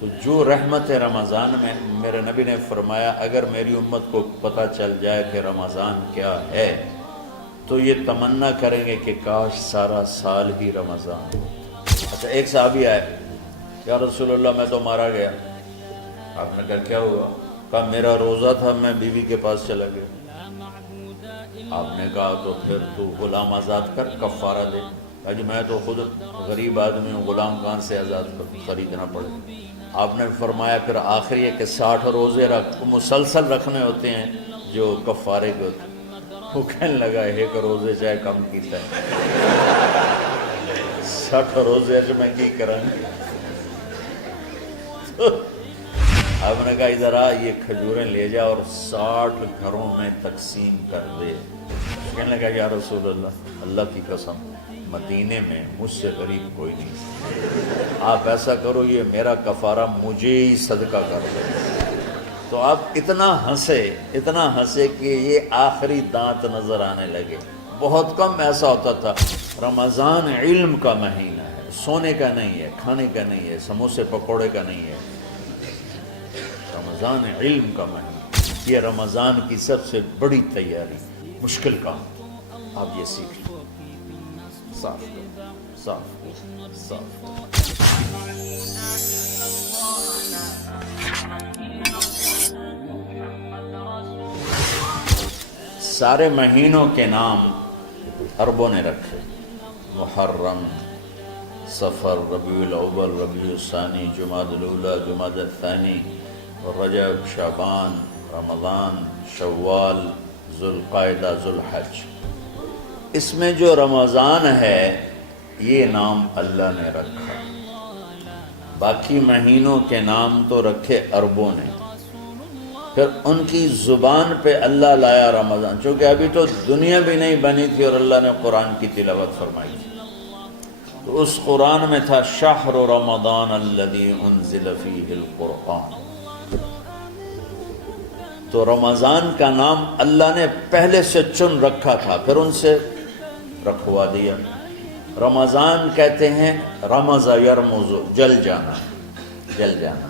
تو جو رحمت رمضان میں میرے نبی نے فرمایا اگر میری امت کو پتہ چل جائے کہ رمضان کیا ہے تو یہ تمنا کریں گے کہ کاش سارا سال ہی رمضان ہو۔ اچھا ایک صحابی آئے، یا رسول اللہ میں تو مارا گیا۔ آپ نے کہا کیا ہوا؟ کہا میرا روزہ تھا، میں بیوی کے پاس چلا گیا۔ آپ نے کہا تو پھر تو غلام آزاد کر، کفارہ دے۔ کہا جی میں تو خود غریب آدمی ہوں، غلام کہاں سے آزاد خریدنا پڑے؟ آپ نے فرمایا پھر آخری ہے کہ 60 روزے مسلسل رکھنے ہوتے ہیں جو کفارے کے ہوتے ہیں۔ وہ کہنے لگا ایک روزے چاہے کم کیتا ہے 60 روزے اچھا میں کی کریں۔ آپ نے کہا ادھر آ، یہ کھجوریں لے جا اور 60 گھروں میں تقسیم کر دے۔ کہنے لگا یا رسول اللہ، اللہ کی قسم مدینے میں مجھ سے غریب کوئی نہیں، آپ ایسا کرو یہ میرا کفارہ مجھے ہی صدقہ کر دو۔ تو آپ اتنا ہنسے کہ یہ آخری دانت نظر آنے لگے۔ بہت کم ایسا ہوتا تھا۔ رمضان علم کا مہینہ ہے، سونے کا نہیں ہے، کھانے کا نہیں ہے، سموسے پکوڑے کا نہیں ہے، رمضان علم کا مہینہ۔ یہ رمضان کی سب سے بڑی تیاری، مشکل کام آپ یہ سیکھ لیں۔ صاف سارے مہینوں کے نام عربوں نے رکھے، محرم، صفر، ربیع الاول، ربیع الثانی، جمادی الاولی، جمادی الثانی، رجب، شعبان، رمضان، شوال، ذوالقعدہ، ذوالحج۔ اس میں جو رمضان ہے یہ نام اللہ نے رکھا، باقی مہینوں کے نام تو رکھے عربوں نے۔ پھر ان کی زبان پہ اللہ لایا رمضان، چونکہ ابھی تو دنیا بھی نہیں بنی تھی اور اللہ نے قرآن کی تلاوت فرمائی تھی، تو اس قرآن میں تھا شہر رمضان الذی انزل فیہ القرآن۔ تو رمضان کا نام اللہ نے پہلے سے چن رکھا تھا، پھر ان سے رکھوا دیا۔ رمضان کہتے ہیں رمض یرمض، جل جانا، جل جانا۔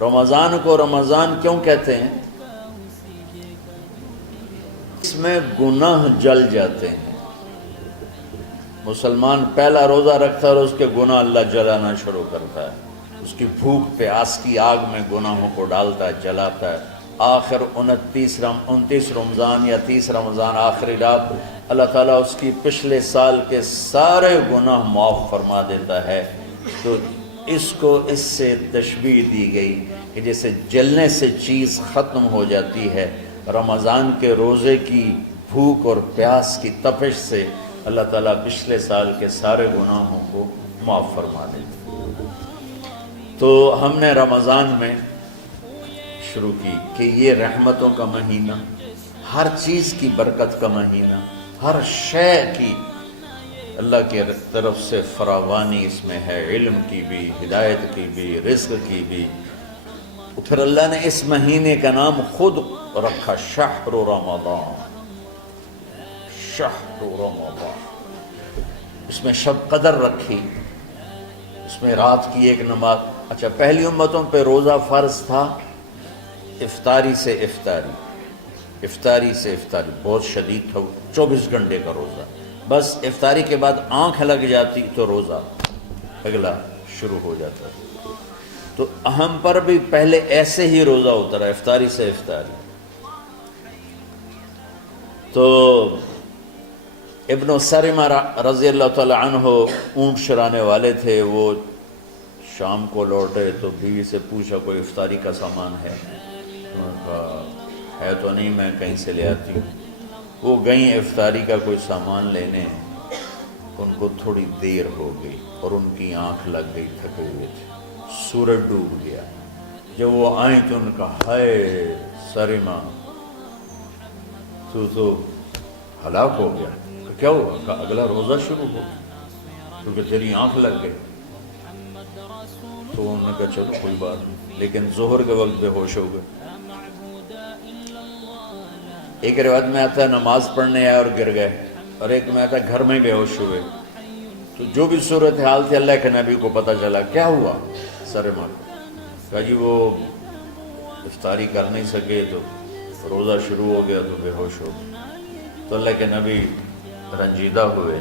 رمضان کو رمضان کیوں کہتے ہیں؟ اس میں گناہ جل جاتے ہیں۔ مسلمان پہلا روزہ رکھتا ہے اور اس کے گناہ اللہ جلانا شروع کرتا ہے، اس کی بھوک پیاس کی آگ میں گناہوں کو ڈالتا ہے، جلاتا ہے۔ آخر 29 رمضان یا 30 رمضان آخری رات اللہ تعالیٰ اس کی پچھلے سال کے سارے گناہ معاف فرما دیتا ہے۔ تو اس کو اس سے تشبیہ دی گئی کہ جیسے جلنے سے چیز ختم ہو جاتی ہے، رمضان کے روزے کی بھوک اور پیاس کی تپش سے اللہ تعالیٰ پچھلے سال کے سارے گناہوں کو معاف فرما دیتا ہے۔ تو ہم نے رمضان میں شروع کی کہ یہ رحمتوں کا مہینہ، ہر چیز کی برکت کا مہینہ، ہر شے کی اللہ کی طرف سے فراوانی اس میں ہے، علم کی بھی، ہدایت کی بھی، رزق کی بھی۔ پھر اللہ نے اس مہینے کا نام خود رکھا شہر رمضان، شہر رمضان۔ اس میں شب قدر رکھی، اس میں رات کی ایک نماز۔ اچھا پہلی امتوں پہ روزہ فرض تھا افطاری سے افطاری، افطاری سے افطاری، بہت شدید تھا، 24 گھنٹے کا روزہ۔ بس افطاری کے بعد آنکھ لگ جاتی تو روزہ اگلا شروع ہو جاتا۔ تو ہم پر بھی پہلے ایسے ہی روزہ ہوتا رہا، افطاری سے افطاری۔ تو ابن سرمہ رضی اللہ تعالی عنہ اونٹ چرانے والے تھے، وہ شام کو لوٹے تو بیوی سے پوچھا کوئی افطاری کا سامان ہے؟ انہوں نے کہا ہے تو نہیں، میں کہیں سے لے آتی ہوں۔ وہ گئیں افطاری کا کوئی سامان لینے، ان کو تھوڑی دیر ہو گئی اور ان کی آنکھ لگ گئی، تھکے ہوئے تھے، سورج ڈوب گیا۔ جب وہ آئیں تو ان کا ہائے سرمہ تو ہلاک ہو گیا۔ کیا ہوا؟ کہا اگلا روزہ شروع ہو کیونکہ تیری آنکھ لگ گئی۔ تو انہوں نے کہا چلو کوئی بات نہیں، لیکن ظہر کے وقت بے ہوش ہو گئے۔ ایک روایت میں آتا ہے نماز پڑھنے آئے اور گر گئے، اور ایک میں آتا ہے گھر میں بے ہوش ہوئے۔ تو جو بھی صورتحال تھی اللہ کے نبی کو پتہ چلا۔ کیا ہوا؟ سرمہ کو کہا جی وہ افطاری کر نہیں سکے تو روزہ شروع ہو گیا تو بے ہوش ہو گئے۔ تو اللہ کے نبی رنجیدہ ہوئے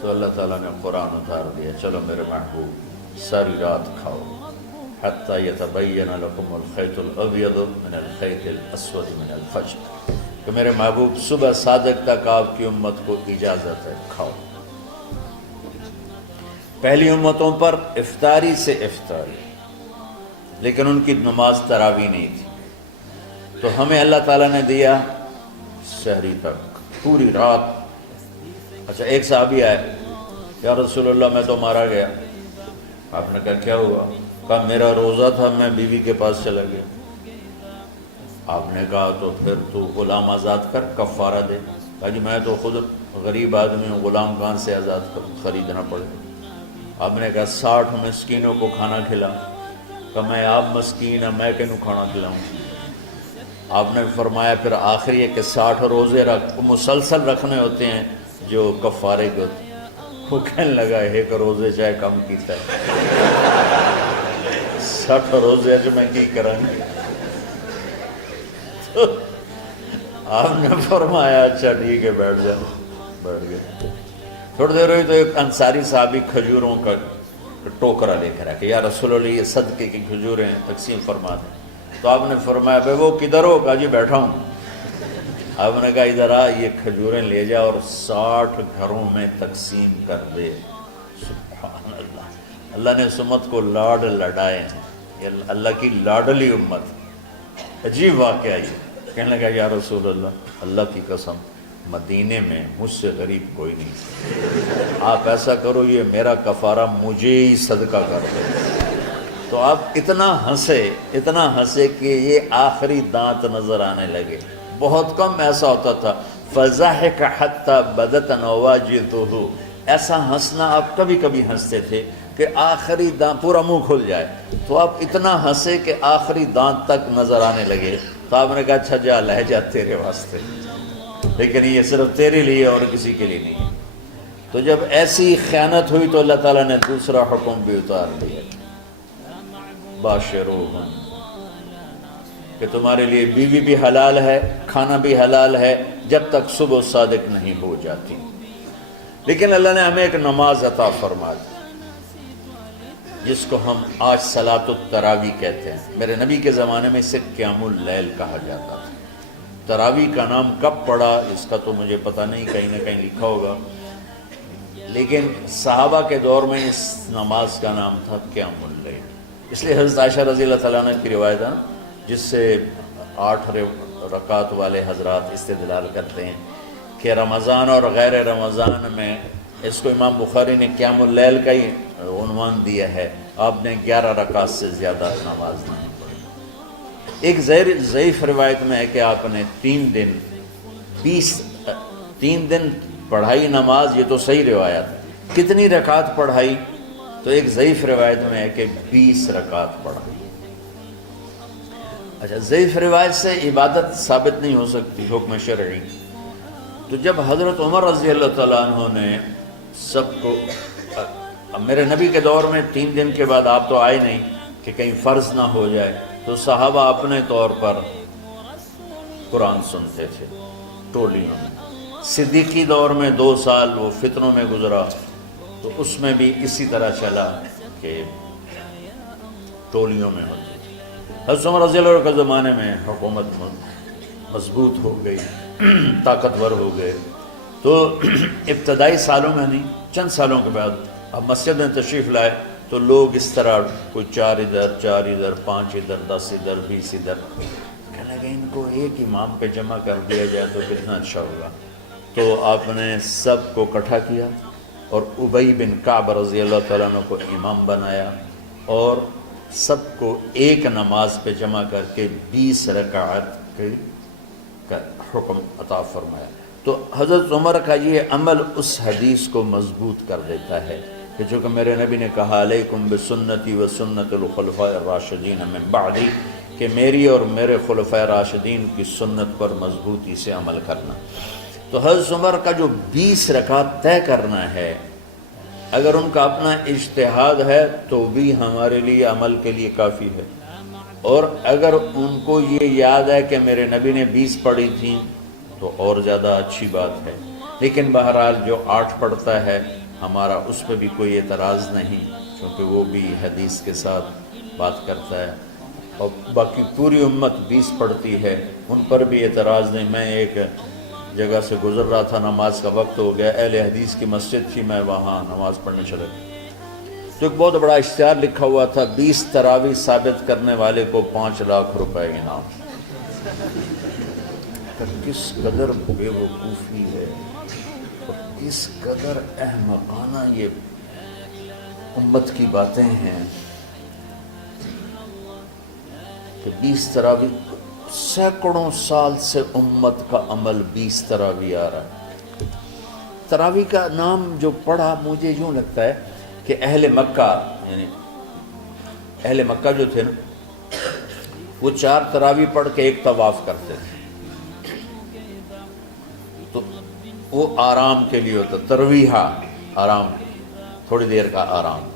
تو اللہ تعالیٰ نے قرآن اتار دیا، چلو میرے محبوب ساری رات کھاؤ حتیٰ یتبین لکم الخیط الابیض من الخیط الاسود من الفجر، کہ میرے محبوب صبح صادق تک آپ کی امت کو اجازت ہے کھاؤ۔ پہلی امتوں پر افطاری سے افطاری، لیکن ان کی نماز تراویح نہیں تھی، تو ہمیں اللہ تعالیٰ نے دیا سحری تک پوری رات۔ اچھا ایک صحابی آئے، یا رسول اللہ میں تو مارا گیا۔ آپ نے کہا کیا ہوا؟ کہا میرا روزہ تھا، میں بیوی کے پاس چلا گیا۔ آپ نے کہا تو پھر تو غلام آزاد کر، کفارہ دے۔ کہا جی میں تو خود غریب آدمی ہوں، غلام کہاں سے آزاد خریدنا پڑے۔ آپ نے کہا 60 مسکینوں کو کھانا کھلاؤں۔ کہ میں آپ مسکین ہیں، میں کینوں کھانا کھلاؤں؟ آپ نے فرمایا پھر آخری ہے کہ 60 روزے مسلسل رکھنے ہوتے ہیں جو کفارے کے ہوتے ہیں۔ وہ کہنے لگا ایک روزے چاہے کم کیتا ہے، 60 روزے جو میں کی کروں گی۔ تو آپ نے فرمایا اچھا ٹھیک ہے بیٹھ جاؤ، بیٹھ گئے۔ تھوڑی دیر ہوئی تو ایک انصاری صحابی کھجوروں کا ٹوکرا لے کر آیا کہ یا رسول اللہ یہ صدقے کی کھجوریں تقسیم فرما دیں۔ تو آپ نے فرمایا بھائی وہ کدھر ہو؟ کہا جی بیٹھا ہوں۔ آپ نے کہا ادھر آ، یہ کھجوریں لے جا اور 60 گھروں میں تقسیم کر دے۔ سبحان اللہ، اللہ نے اس امت کو لاڈ لڈائے ہیں، یہ اللہ کی لاڈلی امت۔ عجیب واقعہ یہ، کہنے لگا یا رسول اللہ، اللہ کی قسم مدینے میں مجھ سے غریب کوئی نہیں، آپ ایسا کرو یہ میرا کفارہ مجھے ہی صدقہ کر دو۔ تو آپ اتنا ہنسے کہ یہ آخری دانت نظر آنے لگے۔ بہت کم ایسا ہوتا تھا فَضَحِكَ حَتَّى بَدَتْ نَوَاجِذُهُ، ایسا ہنسنا آپ کبھی کبھی ہنستے تھے کہ آخری دانت پورا منہ کھل جائے، تو آپ اتنا ہنسے کہ آخری دانت تک نظر آنے لگے۔ تو آپ نے کہا اچھا جا لہ جا تیرے واسطے، لیکن یہ صرف تیرے لیے اور کسی کے لیے نہیں۔ تو جب ایسی خیانت ہوئی تو اللہ تعالیٰ نے دوسرا حکم بھی اتار دیا، باشروہن، کہ تمہارے لیے بیوی بھی حلال ہے، کھانا بھی حلال ہے جب تک صبح صادق نہیں ہو جاتی۔ لیکن اللہ نے ہمیں ایک نماز عطا فرما دی جس کو ہم آج صلاۃ التراویح کہتے ہیں۔ میرے نبی کے زمانے میں اسے قیام اللیل کہا جاتا تھا۔ تراویح کا نام کب پڑا اس کا تو مجھے پتہ نہیں، کہیں نہ کہیں لکھا ہوگا، لیکن صحابہ کے دور میں اس نماز کا نام تھا قیام اللیل۔ اس لیے حضرت عائشہ رضی اللہ تعالیٰ عنہ کی روایت ہے جس سے 8 رکعت والے حضرات استدلال کرتے ہیں کہ رمضان اور غیر رمضان میں اس کو امام بخاری نے قیام اللیل کا ہی عنوان دیا ہے، آپ نے 11 رکعت سے زیادہ نماز نہیں پڑھی۔ ایک ضعیف روایت میں ہے کہ آپ نے 3 دن پڑھائی نماز، یہ تو صحیح روایت ہے۔ کتنی رکعت پڑھائی؟ تو ایک ضعیف روایت میں ہے کہ 20 رکعت پڑھائی۔ اچھا ضعیف روایت سے عبادت ثابت نہیں ہو سکتی حکم شرعی۔ تو جب حضرت عمر رضی اللہ تعالیٰ عنہ نے سب کو، میرے نبی کے دور میں 3 دن کے بعد آپ تو آئے نہیں کہ کہیں فرض نہ ہو جائے، تو صحابہ اپنے طور پر قرآن سنتے تھے ٹولیوں میں۔ صدیقی دور میں 2 سال وہ فتنوں میں گزرا، تو اس میں بھی اسی طرح چلا کہ ٹولیوں میں ہوتی۔ حضرت عمر رضی اللہ عنہ کے زمانے میں حکومت مضبوط ہو گئی، طاقتور ہو گئے، تو ابتدائی سالوں میں نہیں، چند سالوں کے بعد اب مسجد میں تشریف لائے تو لوگ اس طرح کوئی 4 ادھر 4 ادھر 5 ادھر 10 ادھر 20 ادھر، کہنے لگے ان کو ایک امام پہ جمع کر دیا جائے تو کتنا اچھا ہوگا۔ تو آپ نے سب کو اکٹھا کیا اور ابی بن کعب رضی اللہ تعالیٰ عنہ کو امام بنایا اور سب کو ایک نماز پہ جمع کر کے 20 رکعت کا حکم عطا فرمایا۔ تو حضرت عمر کا یہ عمل اس حدیث کو مضبوط کر دیتا ہے کہ جو کہ میرے نبی نے کہا علیکم بسنتی و سنت الخلفاء الراشدین من بعدی، کہ میری اور میرے خلفاء راشدین کی سنت پر مضبوطی سے عمل کرنا۔ تو حضرت عمر کا جو 20 رکعت طے کرنا ہے، اگر ان کا اپنا اجتہاد ہے تو بھی ہمارے لیے عمل کے لیے کافی ہے، اور اگر ان کو یہ یاد ہے کہ میرے نبی نے 20 پڑھی تھیں تو اور زیادہ اچھی بات ہے۔ لیکن بہرحال جو 8 پڑھتا ہے ہمارا اس پہ بھی کوئی اعتراض نہیں، کیونکہ وہ بھی حدیث کے ساتھ بات کرتا ہے، اور باقی پوری امت 20 پڑھتی ہے، ان پر بھی اعتراض نہیں۔ میں ایک جگہ سے گزر رہا تھا، نماز کا وقت ہو گیا، اہل حدیث کی مسجد تھی، میں وہاں نماز پڑھنے چلا گیا تو ایک بہت بڑا اشتہار لکھا ہوا تھا، 20 تراویح ثابت کرنے والے کو 5 لاکھ روپے انعام۔ کس قدر بے وقوفی ہے اور کس قدر احمقانہ یہ امت کی باتیں ہیں کہ 20 تراویح، سینکڑوں سال سے امت کا عمل 20 تراویح آ رہا ہے۔ تراویح کا نام جو پڑھا مجھے یوں لگتا ہے کہ اہل مکہ، یعنی اہل مکہ جو تھے نا، وہ 4 تراویح پڑھ کے ایک طواف کرتے تھے، تو وہ آرام کے لیے ہوتا، ترویحہ آرام، تھوڑی دیر کا آرام،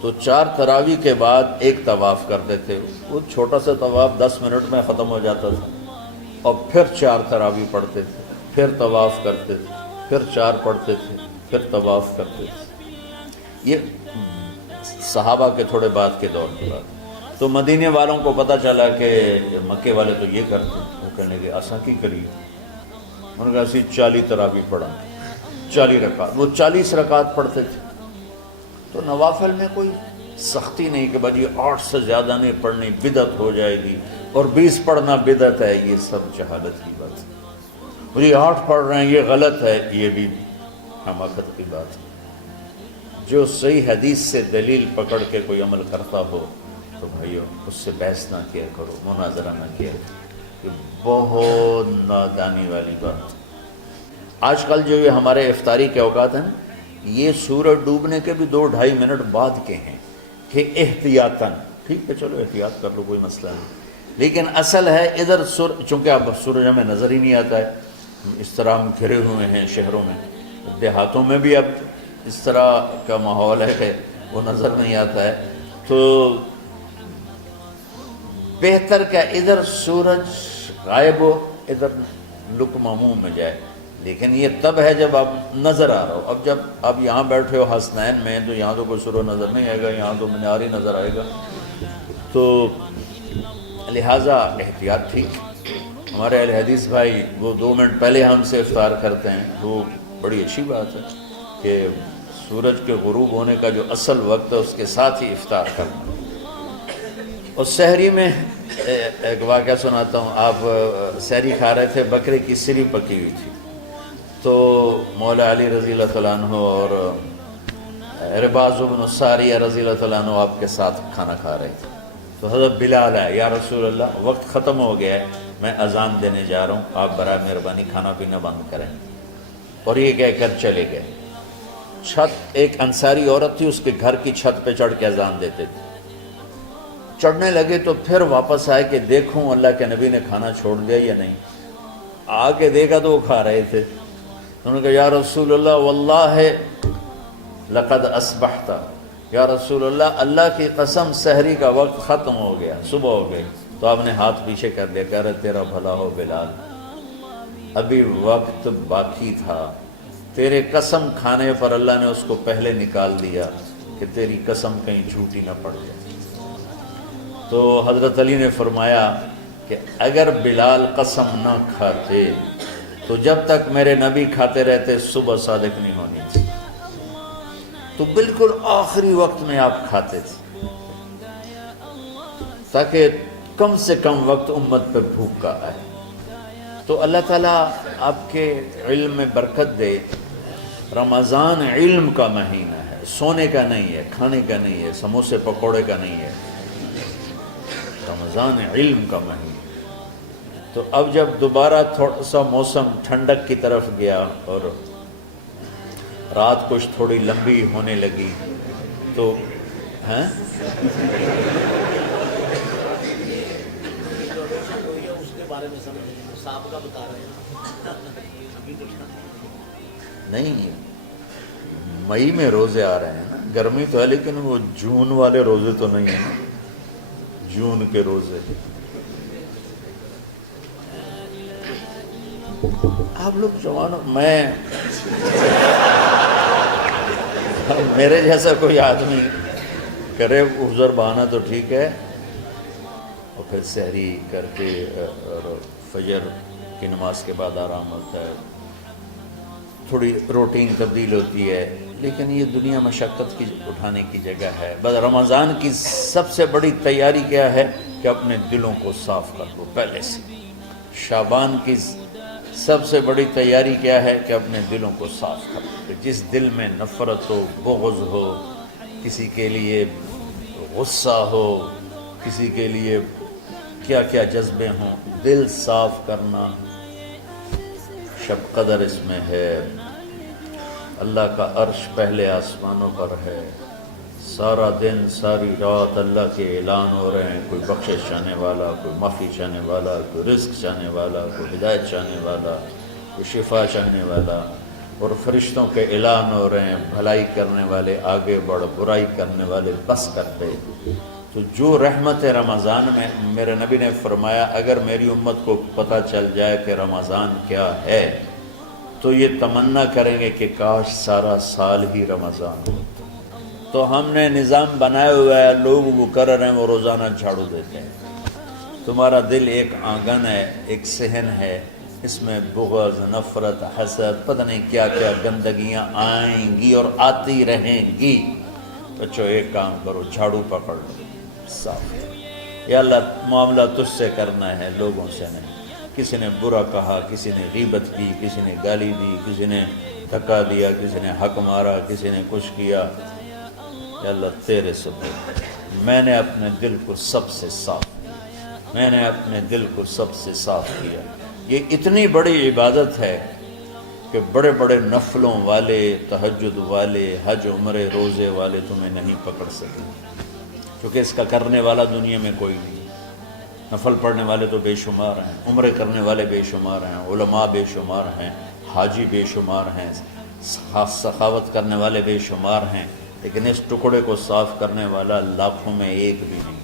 تو 4 تراویح کے بعد ایک طواف کرتے تھے، وہ چھوٹا سا طواف 10 منٹ میں ختم ہو جاتا تھا، اور پھر 4 تراویح پڑھتے تھے، پھر طواف کرتے تھے، پھر 4 پڑھتے تھے، پھر طواف کرتے تھے۔ یہ صحابہ کے تھوڑے بعد کے دور کی بات۔ تو مدینے والوں کو پتہ چلا کہ مکے والے تو یہ کرتے ہیں، وہ کہنے لگے اساں کی قریب، انہوں نے کہا اسی 40 تراویح پڑھا، 40 رکعت، وہ 40 رکعت پڑھتے تھے۔ تو نوافل میں کوئی سختی نہیں کہ بھائی 8 سے زیادہ نہیں پڑھنی، بدعت ہو جائے گی، اور 20 پڑھنا بدعت ہے، یہ سب جہالت کی بات ہے۔ اور یہ 8 پڑھ رہے ہیں یہ غلط ہے، یہ بھی حماقت کی بات ہے۔ جو صحیح حدیث سے دلیل پکڑ کے کوئی عمل کرتا ہو تو بھائیو اس سے بحث نہ کیا کرو، مناظرہ نہ کیا کرو، یہ بہت نادانی والی بات۔ آج کل جو یہ ہمارے افطاری کے اوقات ہیں نا، یہ سورج ڈوبنے کے بھی 2-2.5 منٹ بعد کے ہیں کہ احتیاطاً، ٹھیک ہے چلو احتیاط کر لو کوئی مسئلہ نہیں، لیکن اصل ہے ادھر چونکہ اب سورج ہمیں نظر ہی نہیں آتا ہے، اس طرح ہم گھرے ہوئے ہیں شہروں میں، دیہاتوں میں بھی اب اس طرح کا ماحول ہے کہ وہ نظر نہیں آتا ہے، تو بہتر کہ ادھر سورج غائب ہو ادھر لقمہ منہ میں جائے، لیکن یہ تب ہے جب آپ نظر آ رہا ہو۔ اب جب آپ یہاں بیٹھے ہو حسنین میں تو یہاں تو کوئی سورج نظر نہیں آئے گا، یہاں تو مینار ہی نظر آئے گا، تو لہٰذا احتیاط ٹھیک۔ ہمارے اہل حدیث بھائی وہ 2 منٹ پہلے ہم سے افطار کرتے ہیں، وہ بڑی اچھی بات ہے کہ سورج کے غروب ہونے کا جو اصل وقت ہے اس کے ساتھ ہی افطار کرنا۔ اور سحری میں ایک واقعہ سناتا ہوں، آپ سحری کھا رہے تھے، بکرے کی سری پکی ہوئی تھی، تو مولا علی رضی اللہ تعالیٰ عنہ اور رباز بن ساریہ رضی اللہ تعالیٰ عنہ آپ کے ساتھ کھانا کھا رہے تھے، تو حضرت بلال ہے، یا رسول اللہ وقت ختم ہو گیا ہے، میں اذان دینے جا رہا ہوں، آپ برائے مہربانی کھانا پینا بند کریں، اور یہ کہہ کر چلے گئے۔ چھت، ایک انصاری عورت تھی، اس کے گھر کی چھت پہ چڑھ کے اذان دیتے تھے، چڑھنے لگے تو پھر واپس آئے کہ دیکھوں اللہ کے نبی نے کھانا چھوڑ دیا یا نہیں، آ کے دیکھا تو وہ کھا رہے تھے، انہوں نے کہا یا رسول اللہ واللہ لقد اصبحت، یا رسول اللہ اللہ کی قسم سحری کا وقت ختم ہو گیا، صبح ہو گئی، تو آپ نے ہاتھ پیچھے کر لیا، کہہ رہے تیرا بھلا ہو بلال، ابھی وقت باقی تھا، تیرے قسم کھانے پر اللہ نے اس کو پہلے نکال دیا کہ تیری قسم کہیں جھوٹی نہ پڑ جائے۔ تو حضرت علی نے فرمایا کہ اگر بلال قسم نہ کھاتے تو جب تک میرے نبی کھاتے رہتے صبح صادق نہیں ہونی تھی، تو بالکل آخری وقت میں آپ کھاتے تھے تاکہ کم سے کم وقت امت پہ بھوک کا آئے۔ تو اللہ تعالیٰ آپ کے علم میں برکت دے۔ رمضان علم کا مہینہ ہے، سونے کا نہیں ہے، کھانے کا نہیں ہے، سموسے پکوڑے کا نہیں ہے، رمضان علم کا مہینہ۔ تو اب جب دوبارہ تھوڑا سا موسم ٹھنڈک کی طرف گیا اور رات کچھ تھوڑی لمبی ہونے لگی تو نہیں مئی میں روزے آ رہے ہیں نا، گرمی تو ہے لیکن وہ جون والے روزے تو نہیں ہیں نا، جون کے روزے۔ آپ لوگ جوانوں، میرے جیسا کوئی آدمی کرے عذر بہانا تو ٹھیک ہے، اور پھر سحری کر کے اور فجر کی نماز کے بعد آرام ہوتا ہے، تھوڑی روٹین تبدیل ہوتی ہے، لیکن یہ دنیا مشقت کی اٹھانے کی جگہ ہے۔ بس رمضان کی سب سے بڑی تیاری کیا ہے کہ اپنے دلوں کو صاف کر لو پہلے سے۔ شعبان کی سب سے بڑی تیاری کیا ہے کہ اپنے دلوں کو صاف کر لو، کہ جس دل میں نفرت ہو، بغض ہو، کسی کے لیے غصہ ہو، کسی کے لیے کیا کیا جذبے ہوں، دل صاف کرنا۔ شب قدر اس میں ہے، اللہ کا عرش پہلے آسمانوں پر ہے، سارا دن ساری رات اللہ کے اعلان ہو رہے ہیں، کوئی بخشش چاہنے والا، کوئی معافی چاہنے والا، کوئی رزق چاہنے والا، کوئی ہدایت چاہنے والا، کوئی شفا چاہنے والا، اور فرشتوں کے اعلان ہو رہے ہیں، بھلائی کرنے والے آگے بڑھ، برائی کرنے والے بس کر دے۔ تو جو رحمت رمضان میں، میرے نبی نے فرمایا اگر میری امت کو پتہ چل جائے کہ رمضان کیا ہے تو یہ تمنا کریں گے کہ کاش سارا سال ہی رمضان ہو۔ تو ہم نے نظام بنایا ہوا ہے، لوگ وہ کر رہے ہیں، وہ روزانہ جھاڑو دیتے ہیں۔ تمہارا دل ایک آنگن ہے، ایک صحن ہے، اس میں بغض، نفرت، حسد، پتہ نہیں کیا کیا گندگیاں آئیں گی اور آتی رہیں گی۔ بچوں ایک کام کرو، جھاڑو پکڑ لو، صاف کرو۔ یا اللہ معاملہ تجھ سے کرنا ہے، لوگوں سے نہیں۔ کسی نے برا کہا، کسی نے غیبت کی، کسی نے گالی دی، کسی نے دھکا دیا، کسی نے حق مارا، کسی نے کچھ کیا، یا اللہ تیرے سبب میں نے اپنے دل کو سب سے صاف کیا، میں نے اپنے دل کو سب سے صاف کیا۔ یہ اتنی بڑی عبادت ہے کہ بڑے بڑے نفلوں والے، تہجد والے، حج عمرے روزے والے تمہیں نہیں پکڑ سکے، کیونکہ اس کا کرنے والا دنیا میں کوئی نہیں۔ نفل پڑھنے والے تو بے شمار ہیں، عمرے کرنے والے بے شمار ہیں، علماء بے شمار ہیں، حاجی بے شمار ہیں، سخاوت کرنے والے بے شمار ہیں، لیکن اس ٹکڑے کو صاف کرنے والا لاکھوں میں ایک بھی نہیں۔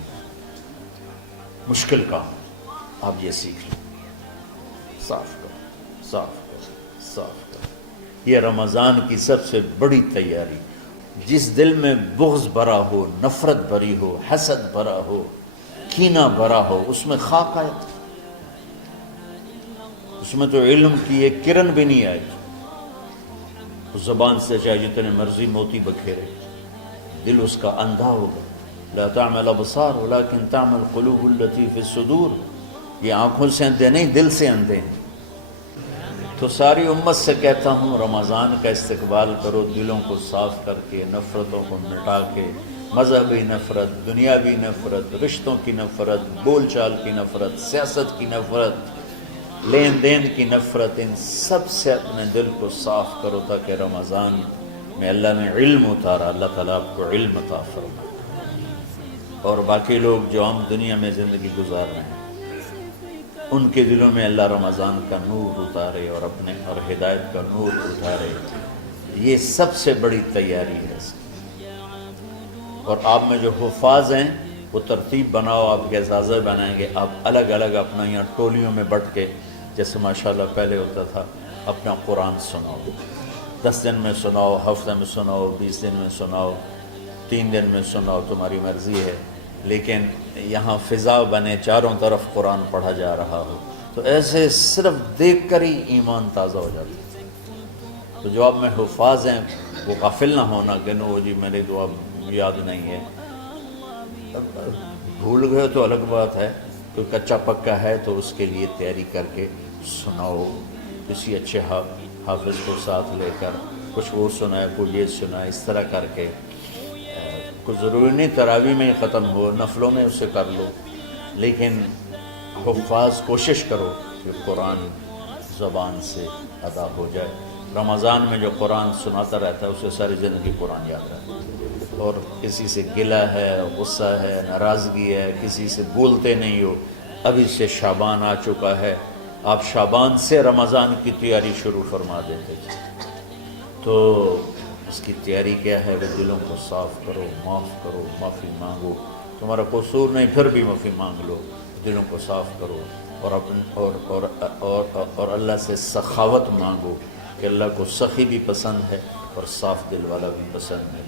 مشکل کام، آپ یہ سیکھ لیں، صاف کرو، صاف کرو، صاف کرو۔ یہ رمضان کی سب سے بڑی تیاری۔ جس دل میں بغض بھرا ہو، نفرت بھری ہو، حسد بھرا ہو، کینہ بھرا ہو، اس میں خاک آئے، اس میں تو علم کی ایک کرن بھی نہیں آئے، اس زبان سے چاہے جتنے مرضی موتی بکھیرے، دل اس کا اندھا ہوگا۔ لا تعمل ابصار ولكن تعمل قلوب التي في الصدور۔ یہ آنکھوں سے اندھے نہیں، دل سے اندھے ہیں۔ تو ساری امت سے کہتا ہوں رمضان کا استقبال کرو، دلوں کو صاف کر کے، نفرتوں کو مٹا کے، مذہبی نفرت، دنیاوی نفرت، رشتوں کی نفرت، بول چال کی نفرت، سیاست کی نفرت، لین دین کی نفرت، ان سب سے اپنے دل کو صاف کرو تاکہ رمضان میں اللہ نے علم اتارا، اللہ تعالیٰ آپ کو علم عطا فرمائے، اور باقی لوگ جو ہم دنیا میں زندگی گزار رہے ہیں ان کے دلوں میں اللہ رمضان کا نور اتارے اور اپنے اور ہدایت کا نور اتارے۔ یہ سب سے بڑی تیاری ہے اس کی۔ اور آپ میں جو حفاظ ہیں وہ ترتیب بناؤ، آپ کے اعزازہ بنائیں گے، آپ الگ الگ اپنا یہاں ٹولیوں میں بٹ کے، جیسے ماشاءاللہ پہلے ہوتا تھا، اپنا قرآن سناؤ، 10 دن میں سناؤ، ہفتہ میں سناؤ، 20 دن میں سناؤ، 3 دن میں سناؤ، تمہاری مرضی ہے، لیکن یہاں فضا بنے، چاروں طرف قرآن پڑھا جا رہا ہو، تو ایسے صرف دیکھ کر ہی ایمان تازہ ہو جاتا ہے۔ تو جو آپ میں حفاظ ہیں وہ غافل نہ ہونا کہ نو جی میرے تو اب یاد نہیں ہے، بھول گئے تو الگ بات ہے، کوئی کچا پکا ہے تو اس کے لیے تیاری کر کے سناؤ، کسی اچھے حافظ کو ساتھ لے کر، کچھ وہ سنائے، کوئی یہ سنائے، اس طرح کر کے، کوئی ضروری نہیں تراویح میں ہی ختم ہو، نفلوں میں اسے کر لو، لیکن حفاظ کوشش کرو کہ قرآن زبان سے ادا ہو جائے۔ رمضان میں جو قرآن سناتا رہتا ہے اسے ساری زندگی قرآن یاد رہتا ہے، اور کسی سے گلہ ہے، غصہ ہے، ناراضگی ہے، کسی سے بولتے نہیں ہو، ابھی سے شعبان آ چکا ہے، آپ شعبان سے رمضان کی تیاری شروع فرما دیتے تھے، تو اس کی تیاری کیا ہے؟ وہ دلوں کو صاف کرو، معاف کرو، معافی مانگو، تمہارا قصور نہیں پھر بھی معافی مانگ لو، دلوں کو صاف کرو، اور اللہ سے سخاوت مانگو کہ اللہ کو سخی بھی پسند ہے اور صاف دل والا بھی پسند ہے۔